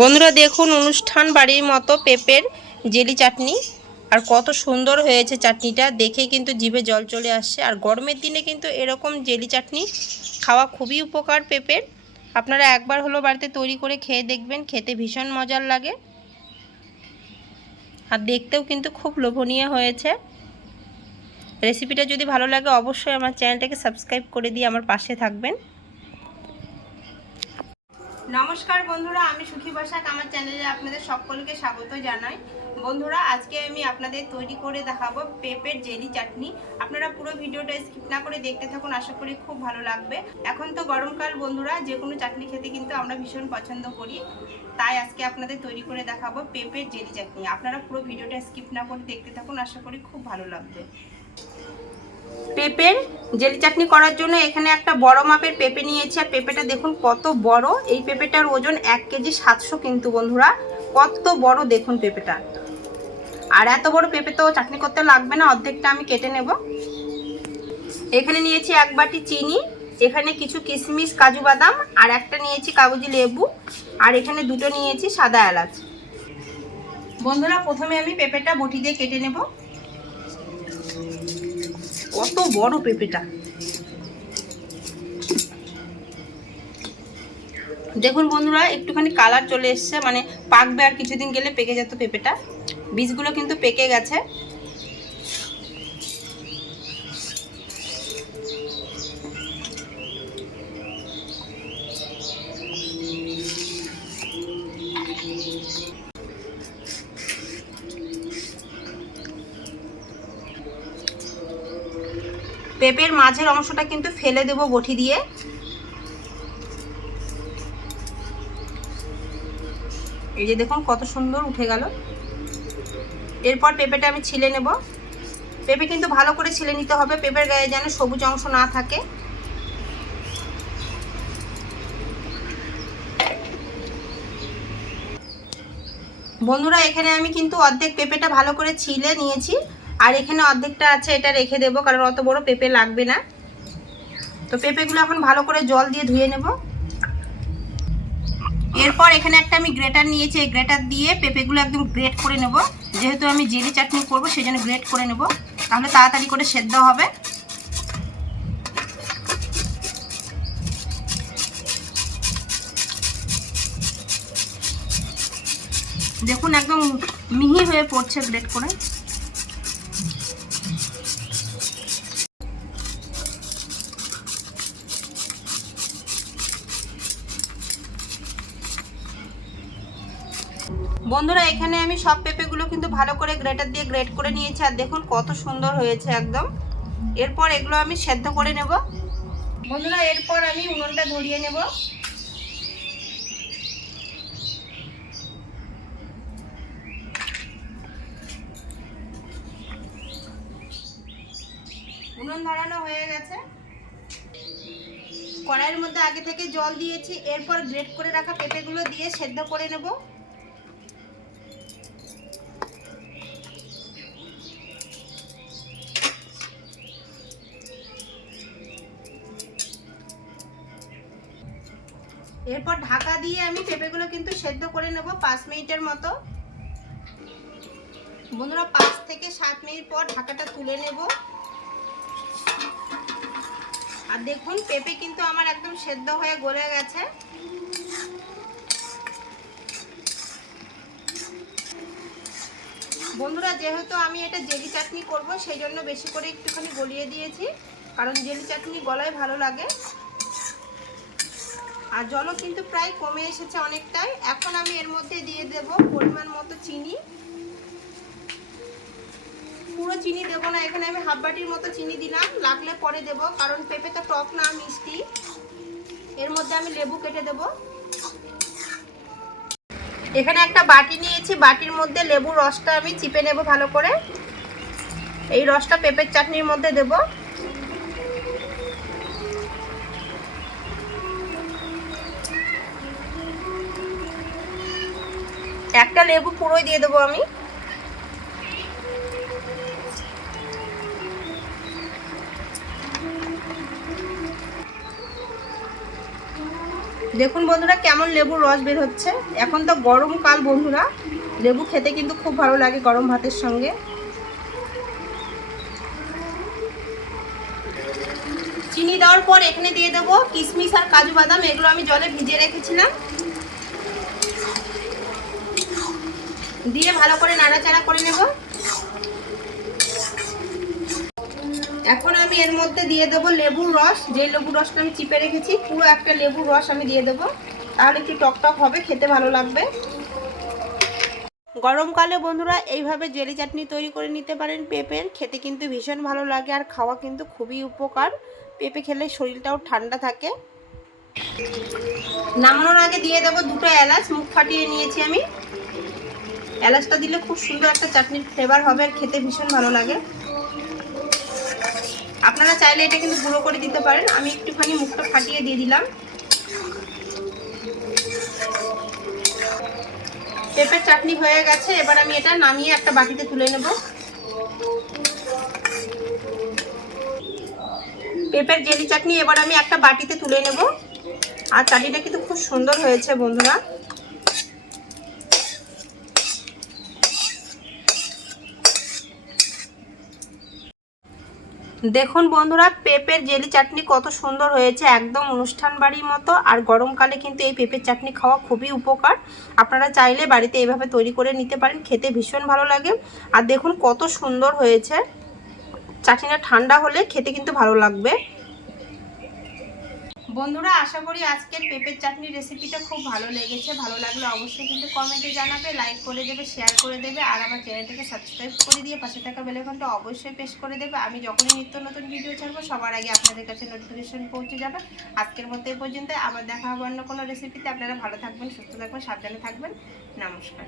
বন্ধুরা দেখুন, অনুষ্ঠান বাড়ির মতো পেঁপের জেলি চাটনি। আর কত সুন্দর হয়েছে চাটনিটা। দেখে কিন্তু জিভে জল চলে আসছে। আর গরমের দিনে কিন্তু এরকম জেলি চাটনি খাওয়া খুবই উপকার পেঁপের। আপনারা একবার হলো বাড়িতে তৈরি করে খেয়ে দেখবেন, খেতে ভীষণ মজার লাগে। আর দেখতেও কিন্তু খুব লোভনীয় হয়েছে। রেসিপিটা যদি ভালো লাগে, অবশ্যই আমার চ্যানেলটাকে সাবস্ক্রাইব করে দিয়ে আমার পাশে থাকবেন। নমস্কার বন্ধুরা, আমি সুখী বসাক আমার চ্যানেলে আপনাদের সকলকে স্বাগত জানাই। বন্ধুরা, আজকে আমি আপনাদের তৈরি করে দেখাবো পেঁপের জেলি চাটনি। আপনারা পুরো ভিডিওটা স্কিপ না করে দেখতে থাকুন, আশা করি খুব ভালো লাগবে। এখন তো গরমকাল বন্ধুরা, যে কোনো চাটনি খেতে কিন্তু আমরা ভীষণ পছন্দ করি। তাই আজকে আপনাদের তৈরি করে দেখাবো পেঁপের জেলি চাটনি। আপনারা পুরো ভিডিওটা স্কিপ না করে দেখতে থাকুন, আশা করি খুব ভালো লাগবে। পেঁপের জেলি চাটনি করার জন্য এখানে একটা বড় মাপের পেঁপে নিয়েছি। আর পেঁপেটা দেখুন কত বড়। এই পেঁপেটার ওজন এক কেজি সাতশো কিন্তু বন্ধুরা। কত বড় দেখুন পেঁপেটা। আর এত বড় পেঁপে তো চাটনি করতে লাগবে না, অর্ধেকটা আমি কেটে নেব। এখানে নিয়েছি এক বাটি চিনি, এখানে কিছু কিশমিশ কাজু বাদাম, আর একটা নিয়েছি কাগজি লেবু, আর এখানে দুটো নিয়েছি সাদা এলাচ। বন্ধুরা, প্রথমে আমি পেঁপেটা বটি দিয়ে কেটে নেব। কত বড় পেঁপেটা। দেখুন বন্ধুরা, একটুখানি কালার চলে এসছে মানে পাকবে আর কিছুদিন গেলে পেকে যেত পেঁপেটা। বীজগুলো কিন্তু পেকে গেছে। পেঁপের মাঝের অংশটা কিন্তু ফেলে দেব বটি দিয়ে। এই যে দেখুন কত সুন্দর উঠে গেল। এরপর পেঁপেটা আমি ছিলে নেব। পেঁপে কিন্তু ভালো করে ছিলে নিতে হবে, পেঁপের গায়ে যেন সবুজ অংশ না থাকে। বন্ধুরা, এখানে আমি কিন্তু অর্ধেক পেঁপেটা ভালো করে ছিলে নিয়েছি। আর এখানে অর্ধেকটা আছে, এটা রেখে দেবো, কারণ অত বড় পেঁপে লাগবে না। তো পেঁপেগুলো এখন ভালো করে জল দিয়ে ধুয়ে নেব। এরপর এখানে একটা আমি গ্রেটার নিয়েছি, এই গ্রেটার দিয়ে পেঁপেগুলো একদম গ্রেট করে নেব। যেহেতু আমি জেলি চাটনি করব সেই জন্য গ্রেট করে নেব। তাহলে তাড়াতাড়ি করে সেদ্ধ হবে। দেখুন, একদম মিহি হয়ে পড়ছে গ্রেট করে। বন্ধুরা, এখানে আমি সব পেঁপেগুলো কিন্তু ভালো করে গ্রেটার দিয়ে গ্রেট করে নিয়েছি, আর দেখুন কত সুন্দর হয়েছে একদম। এরপর এগুলো আমি সেদ্ধ করে নেব। বন্ধুরা, এরপর আমি উনুনটা ধরিয়ে নেব। উনুন ধরানো হয়ে গেছে। কড়াইয়ের মধ্যে আগে থেকে জল দিয়েছি, এরপর গ্রেট করে রাখা পেঁপেগুলো দিয়ে সেদ্ধ করে নেব। এরপর ঢাকা দিয়ে আমি পেঁপেগুলো কিন্তু সেদ্ধ করে নেব পাঁচ মিনিটের মতো। বন্ধুরা, পাঁচ থেকে সাত মিনিট পর ঢাকাটা তুলে নেব। আর দেখুন, পেঁপে কিন্তু আমার একদম সেদ্ধ হয়ে গলে গেছে। বন্ধুরা, যেহেতু আমি এটা জেলি চাটনি করব, সেই জন্য বেশি করে একটুখানি গলিয়ে দিয়েছি, কারণ জেলি চাটনি গলায় ভালো লাগে। আর জলও কিন্তু প্রায় কমে এসেছে অনেকটাই। এখন আমি এর মধ্যে দিয়ে দেব পরিমাণ মতো চিনি। পুরো চিনি দেবো না, এখানে আমি হাফ বাটির মতো চিনি দিলাম। লাগলে পরে দেব, কারণ পেঁপে তো টক না, মিষ্টি। এর মধ্যে আমি লেবু কেটে দেব। এখানে একটা বাটি নিয়েছি, বাটির মধ্যে লেবুর রসটা আমি চিপে নেব ভালো করে। এই রসটা পেঁপের চাটনির মধ্যে দেবো। একটা লেবু পুরোই দিয়ে দেবো আমি। দেখুন বন্ধুরা, কেমন লেবুর রস বের হচ্ছে। এখন তো গরমকাল বন্ধুরা। লেবু খেতে কিন্তু খুব ভালো লাগে গরম ভাতের সঙ্গে। চিনি দেওয়ার পর এখানে দিয়ে দেবো কিশমিশ আর কাজু বাদাম। এগুলো আমি জলে ভিজিয়ে রেখেছিলাম। দিয়ে ভালো করে নাড়াচাড়া করে নেব। এখন আমি এর মধ্যে দিয়ে দেবো লেবুর রস। যে লেবুর রসটা আমি চিপে রেখেছি, পুরো একটা লেবুর রস আমি দিয়ে দেবো। তাহলে একটু টকটক হবে, খেতে ভালো লাগবে। গরমকালে বন্ধুরা এইভাবে জেলি চাটনি তৈরি করে নিতে পারেন পেঁপের। খেতে কিন্তু ভীষণ ভালো লাগে আর খাওয়া কিন্তু খুবই উপকার। পেঁপে খেলে শরীরটাও ঠান্ডা থাকে। নামানোর আগে দিয়ে দেবো দুটো এলাচ, মুখ ফাটিয়ে নিয়েছি আমি। এলাচটা দিলে খুব সুন্দর একটা চাটনির ফ্লেভার হবে আর খেতে ভীষণ ভালো লাগে। আপনারা চাইলে এটা কিন্তু গুঁড়ো করে দিতে পারেন। আমি একটুখানি মুখটা ফাটিয়ে দিয়ে দিলাম। পেঁপের চাটনি হয়ে গেছে। এবার আমি এটা নামিয়ে একটা বাটিতে তুলে নেব। পেঁপের জেলি চাটনি এবার আমি একটা বাটিতে তুলে নেব। আর চাটনিটা কিন্তু খুব সুন্দর হয়েছে বন্ধুরা। দেখুন বন্ধুরা, পেঁপের জেলি চাটনি কত সুন্দর হয়েছে, একদম অনুষ্ঠান বাড়ির মতো। আর গরমকালে কিন্তু এই পেঁপের চাটনি খাওয়া খুবই উপকার। আপনারা চাইলে বাড়িতে এইভাবে তৈরি করে নিতে পারেন, খেতে ভীষণ ভালো লাগে। আর দেখুন কত সুন্দর হয়েছে। চাটনিটা ঠান্ডা হলে খেতে কিন্তু ভালো লাগবে। বন্ধুরা, আশা করি আজকের পেঁপের চাটনির রেসিপিটা খুব ভালো লেগেছে। ভালো লাগলে অবশ্যই কিন্তু কমেন্টে জানাবে লাইক করে দেবে শেয়ার করে দেবে, আর আমার চ্যানেলটাকে সাবস্ক্রাইব করে দিয়ে পাশে থাকা বেলেকনটা অবশ্যই পেশ করে দেবে। আমি যখনই নিত্য নতুন ভিডিও ছাড়বো, সবার আগে আপনাদের কাছে নোটিফিকেশন পৌঁছে যাবে। আজকের মতো এই পর্যন্ত, আবার দেখা হবে অন্য কোনো রেসিপিতে আপনারা ভালো থাকবেন, সুস্থ থাকবেন, সাবধানে থাকবেন। নমস্কার।